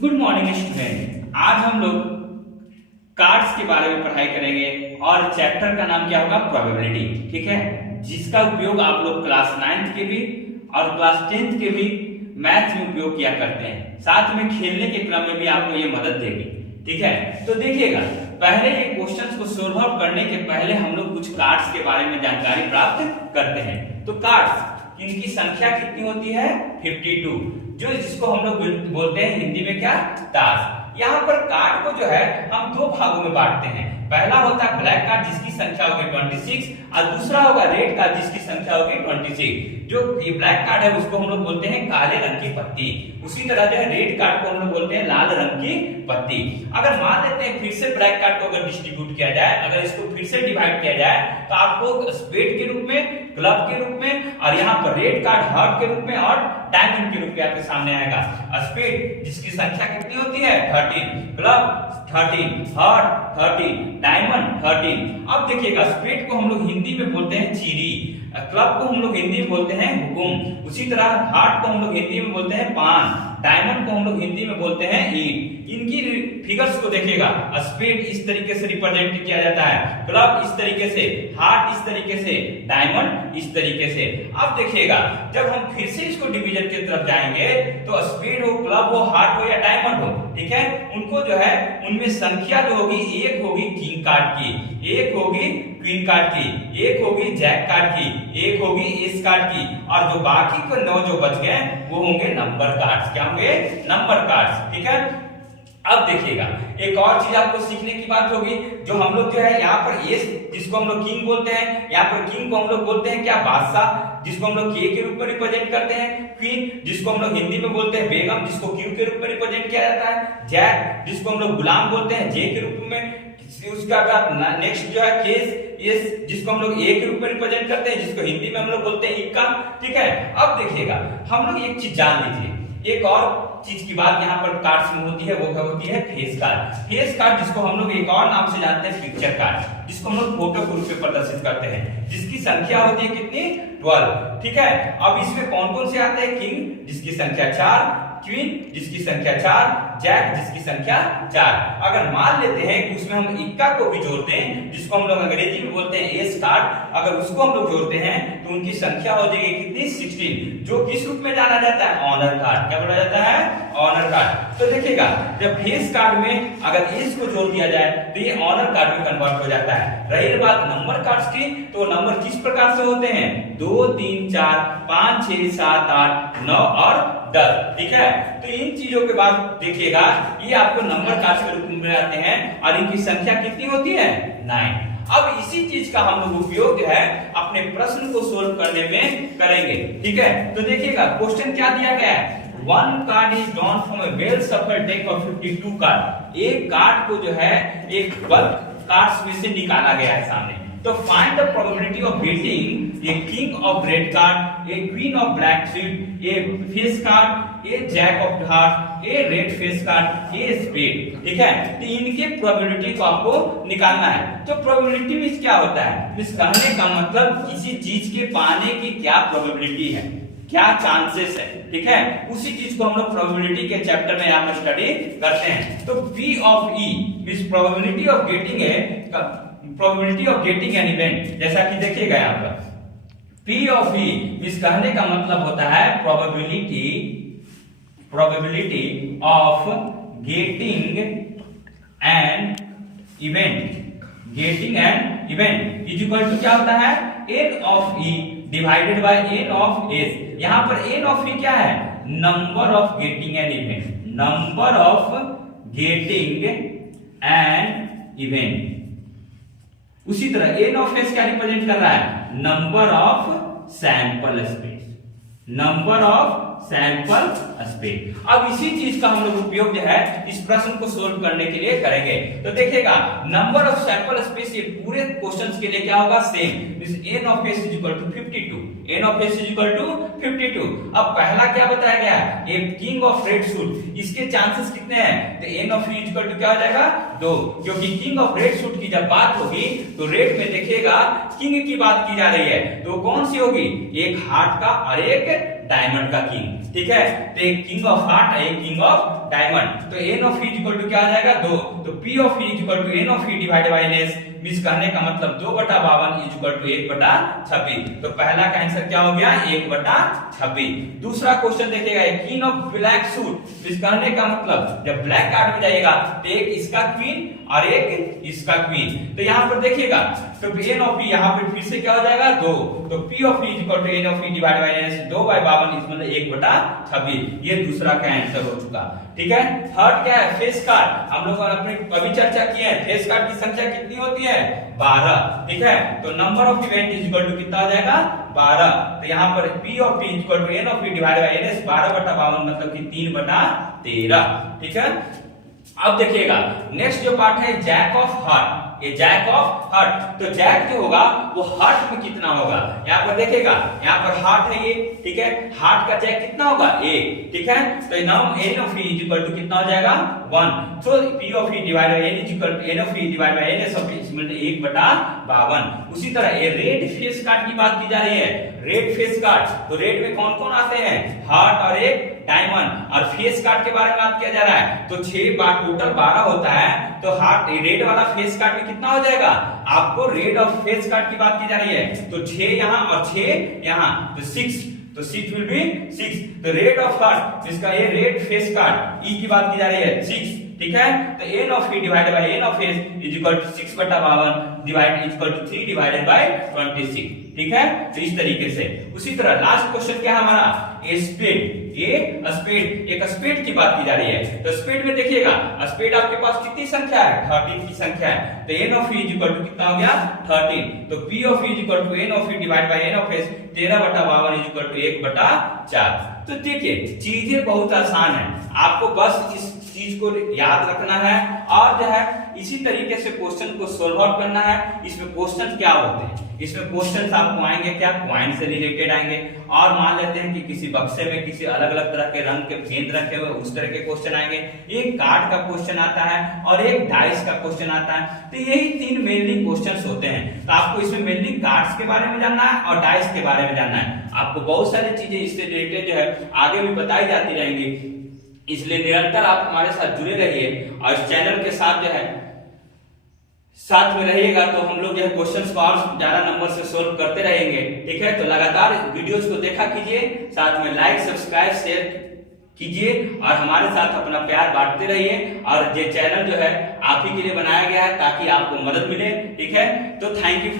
Good morning student. आज हम लोग कार्ड्स के बारे में पढ़ाई करेंगे और चैप्टर का नाम क्या होगा, प्रोबेबिलिटी। ठीक है, जिसका उपयोग आप लोग क्लास 9th के भी और क्लास 10th के भी मैथ में उपयोग किया करते हैं। साथ में खेलने के क्रम में भी आपको ये मदद देगी। ठीक है, तो देखिएगा, पहले ये क्वेश्चंस को सोल्व आउट करने के पहले हम लोग कुछ कार्ड्स के बारे में जानकारी प्राप्त करते हैं। तो कार्ड्स, इनकी संख्या कितनी होती है, 52, जो जिसको हम लोग बोलते हैं हिंदी में क्या, ताश। यहाँ पर कार्ड को जो है हम दो भागों में बांटते हैं। पहला होता है ब्लैक कार्ड जिसकी संख्या होगी 26 और दूसरा होगा रेड कार्ड जिसकी संख्या होगी 26। जो ये ब्लैक कार्ड है उसको हम लोग बोलते हैं काले रंग की पत्ती। उसी तरह जो है रेड कार्ड को हम लोग बोलते हैं लाल रंग की पत्ती। अगर मान लेते हैं फिर से ब्लैक कार्ड को अगर डिस्ट्रीब्यूट किया जाए, अगर इसको फिर से डिवाइड किया जाए तो आपको स्पेड के रूप में, क्लब के रूप में और यहाँ पर रेड कार्ड हार्ट के रूप में और डायमंड के रूप में आपके सामने आएगा। स्पेड जिसकी संख्या कितनी होती है 13, क्लब 13, हार्ट 13, डायमंड 13। अब देखिएगा, स्पेड को हम लोग हिंदी में बोलते हैं चीरी, क्लब को हम लोग हिंदी में बोलते हैं हुकुम, उसी तरह हार्ट को हम लोग हिंदी में बोलते हैं पान, डायमंड को हम लोग हिंदी में बोलते हैं ईंट। इनकी फिगर्स को देखिएगा, स्पेड इस तरीके से रिप्रेजेंट किया जाता है, क्लब इस तरीके से, हार्ट इस तरीके से, डायमंड इस तरीके से। अब देखिएगा, जब हम फिर से इसको डिवीजन की तरफ जाएंगे तो स्पेड हो, क्लब हो, हार्ट हो या डायमंड हो, ठीक है, उनको जो है उनमें संख्या जो होगी, एक होगी किंग कार्ड की, एक होगी क्वीन कार्ड की, एक होगी जैक कार्ड की, एक होगी एस कार्ड की, और जो बाकी को 9 जो बच गए वो होंगे नंबर कार्ड्स। क्या होंगे, नंबर कार्ड्स। ठीक है, अब देखिएगा, एक और चीज आपको सीखने की बात होगी, जो हम लोग जो है यहाँ पर एस जिसको हम लोग किंग बोलते हैं, यहाँ पर किंग को हम लोग बोलते हैं क्या, बादशाह, जिसको हम लोग के रूप में रिप्रेजेंट करते हैं, क्वीन जिसको हम लोग हिंदी में बोलते हैं बेगम, जिसको क्यू के रूप में रिप्रेजेंट किया जाता है, जैक जिसको हम लोग गुलाम बोलते हैं जे के रूप में, उसका बाद नेक्स्ट जो है केस, एस जिसको हम लोग ए के रूप में रिप्रेजेंट करते हैं, जिसको हिंदी में हम लोग बोलते हैं इक्का। ठीक है, अब देखिएगा, हम लोग एक चीज जान लीजिए, एक और चीज की बात यहाँ पर कार्ड्स में होती है, वो क्या होती है, फेस कार्ड। फेस कार्ड जिसको हम लोग एक और नाम से जानते हैं पिक्चर कार्ड, जिसको हम लोग फोटो के रूप में प्रदर्शित करते हैं, जिसकी संख्या होती है कितनी, 12। ठीक है, अब इसमें कौन कौन से आते हैं, किंग जिसकी संख्या 4, क्वीन जिसकी संख्या 4, जैक जिसकी संख्या 4। अगर मान लेते हैं कि उसमें हम इक्का को भी जोड़ते हैं, जिसको हम लोग अंग्रेजी में बोलते हैं एस कार्ड, अगर उसको हम लोग जोड़ते हैं तो उनकी संख्या हो जाएगी कितनी, 16, जो किस रूप में जाना जाता है, ऑनर कार्ड। क्या बोला जाता है, ऑनर कार्ड। तो देखिएगा, जब फेस कार्ड में अगर एस को जोड़ दिया जाए तो ये ऑनर कार्ड में कन्वर्ट हो जाता है। रही बात नंबर कार्ड्स की, तो नंबर किस प्रकार से होते हैं, 2, 3, 4, 5, 6, 7, 8, 9 और 10। ठीक है, तो इन चीजों के बाद देखिएगा, ये आपको नंबर कार्ड के रूप में आते हैं और इनकी संख्या कितनी होती है, 9। अब इसी चीज का हम लोग उपयोग जो है अपने प्रश्न को सोल्व करने में करेंगे। ठीक है, तो देखिएगा, क्वेश्चन क्या दिया गया है, 1 card is drawn from A well shuffled deck of 52 card. एक कार्ड को जो है एक बल्क कार्ड्स में से निकाला गया है सामने। तो find the probability of getting a king of red card, a queen of black street, a face card, a jack of heart, a red face card, a spade. ठीक है, तो इनके प्रोबेबिलिटी को आपको निकालना है। तो प्रोबेबिलिटी में क्या होता है, इस कहने का मतलब किसी चीज के पाने की क्या प्रोबेबिलिटी है, क्या चांसेस है। ठीक है, उसी चीज को हम लोग प्रोबेबिलिटी के चैप्टर में यहाँ पर स्टडी करते हैं। तो P of E means probability of getting A probability of getting an event, जैसा कि देखिएगा यहाँ पर P ऑफ E मींस कहने का मतलब होता है probability of getting an event is equal to क्या होता है, n of E divided by n of S। यहाँ पर n ऑफ E क्या है, number of getting an event, number of getting an event. उसी तरह n ऑफ S क्या रिप्रेजेंट कर रहा है, number of sample space, number of sample space. अब इसी चीज का हम लोग उपयोग जो है इस प्रश्न को सोल्व करने के लिए करेंगे। तो देखिएगा, नंबर ऑफ सैंपल स्पेस ये पूरे क्वेश्चंस के लिए क्या होगा, same, n of S is equal to 52, n of S is equal to 52। अब पहला क्या बताया गया, ये किंग ऑफ रेड सूट, इसके चांसेस कितने हैं, तो n of E is equal to क्या हो जाएगा, 2, क्योंकि किंग ऑफ रेड सूट की जब बात होगी तो रेड में देखिएगा किंग की बात की जा रही है, तो कौन सी होगी, एक हार्ट का और एक डायमंड का किंग। ठीक है। तो एक किंग ऑफ हार्ट है, एक किंग ऑफ डायमंड। तो n of E equal to क्या आ जाएगा 2। तो P of E equal to N of E divided by N S, means कहने का मतलब 2/52 इक्वल टू 1/26। तो पहला का आंसर क्या हो गया 1/26। दूसरा क्वेश्चन देखिएगा, king of black suit, means कहने का मतलब जब ब्लैक कार्ड में जाएगा तो एक इसका क्वीन और एक इसका क्वीन। तो यहाँ पर देखिएगा तो एन ऑफ ई यहाँ पे फिर से क्या हो जाएगा 2। तो P of E equal to N of E divided by N S, 2/52 मतलब 1/26। ये दूसरा का आंसर हो चुका, ठीक है। थर्ड क्या है फेस कार्ड, हम लोग अपने कभी चर्चा किए हैं, फेस कार्ड की संख्या कितनी होती है 12, ठीक है। तो number of event is equal to कितना आ जाएगा 12। तो यहाँ पर P of T equal to N of E divided by N S, 12/52 मतलब कि 3/13, ठीक है। अब देखिएगा नेक्स्ट जो पार्ट है जैक ऑफ हार्ट, ये जैक ऑफ हार्ट। तो जैक जो होगा वो हार्ट में कितना होगा, यहाँ पर देखिएगा, यहाँ पर हार्ट है ये, ठीक है। हार्ट का जैक कितना होगा 1, ठीक है। तो now N of E equal to कितना हो जाएगा 1। तो P of E divided by N equal to N of E divided by N S of E मतलब 1/52। उसी तरह ये रेड फेस कार्ड की बात की जा रही है, रेड फेस कार्ड। तो रेड में कौन कौन आते हैं, हार्ट और एक डायमंड। और फेस कार्ड के बारे में बात किया जा रहा है, तो 6 बार टोटल 12 होता है। तो हार्ट रेड वाला फेस कार्ड में कितना हो जाएगा, आपको रेड ऑफ फेस कार्ड की बात की जा रही है। तो 6 यहाँ और 6 यहाँ, तो 6, तो 6 विल बी 6। तो रेड ऑफ हार्ट जिसका ये रेड फेस कार्ड ई की बात की जा रही है 6, ठीक है। तो n of E divided by n of S is equal to 6/52 divide equal to 3 divided by 26, ठीक है। तो इस तरीके से उसी तरह लास्ट क्वेश्चन क्या है हमारा स्पीड, ये स्पीड, एक स्पीड की बात की जा रही है। तो स्पीड में देखिएगा स्पीड आपके पास कितनी संख्या है 13 की संख्या है। तो n of E is equal to कितना हो गया 13। तो P of E is equal to N of E divide by n of S, 13/52 is equal to 1/4। तो देखिए चीजें बहुत आसान है, आपको बस इस चीज को याद रखना है और जो है इसी तरीके से क्वेश्चन को सोल्व आउट करना है। इसमें क्वेश्चन क्या होते हैं, इसमें क्वेश्चन आपको आएंगे क्या कॉइन से रिलेटेड आएंगे, और मान लेते हैं कि किसी बक्से में किसी अलग अलग तरह के रंग के गेंद रखे हुए उस तरह के क्वेश्चन आएंगे। एक कार्ड का क्वेश्चन आता है और एक डाइस का क्वेश्चन आता है। तो यही 3 मेनली क्वेश्चंस होते हैं। तो आपको इसमें मेनली कार्ड्स के बारे में जानना है और डाइस के बारे में जानना है। आपको बहुत सारी चीजें इससे रिलेटेड जो है आगे भी बताई जाती रहेंगी, इसलिए निरंतर आप हमारे साथ जुड़े रहिए और इस चैनल के साथ जो है साथ में रहिएगा। तो हम लोग जो है क्वेश्चंस को और ज्यादा नंबर से सोल्व करते रहेंगे, ठीक है। तो लगातार वीडियोस को देखा कीजिए, साथ में लाइक सब्सक्राइब शेयर कीजिए और हमारे साथ अपना प्यार बांटते रहिए। और ये चैनल जो है आप ही के लिए बनाया गया है ताकि आपको मदद मिले, ठीक है। तो थैंक यू फॉर